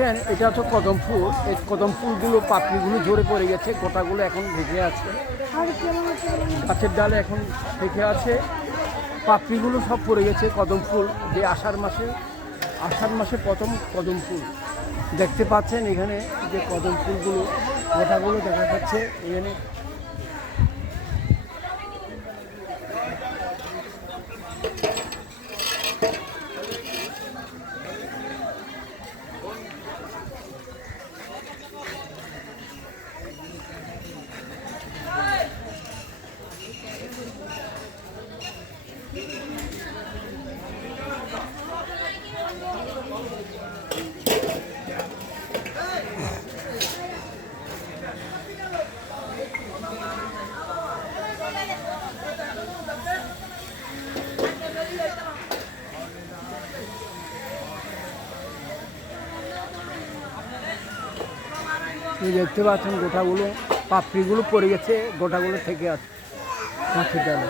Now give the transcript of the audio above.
দেখেন এটা হচ্ছে কদম ফুল, এই কদম ফুলগুলো পাপড়িগুলো ঝরে পড়ে গেছে, গোটাগুলো এখন ভেঙে আছে, গাছের ডালে এখন ভেঙে আছে, পাপড়িগুলো সব পড়ে গেছে। কদম ফুল যে আষাঢ় মাসে প্রথম কদম ফুল দেখতে পাচ্ছেন এখানে, যে কদম ফুলগুলো গোটাগুলো দেখা যাচ্ছে এখানে। দেখতে পাচ্ছেন গোটাগুলো পাপড়িগুলো পড়ে গেছে, গোটাগুলো থেকে আছে গাছের ডালে।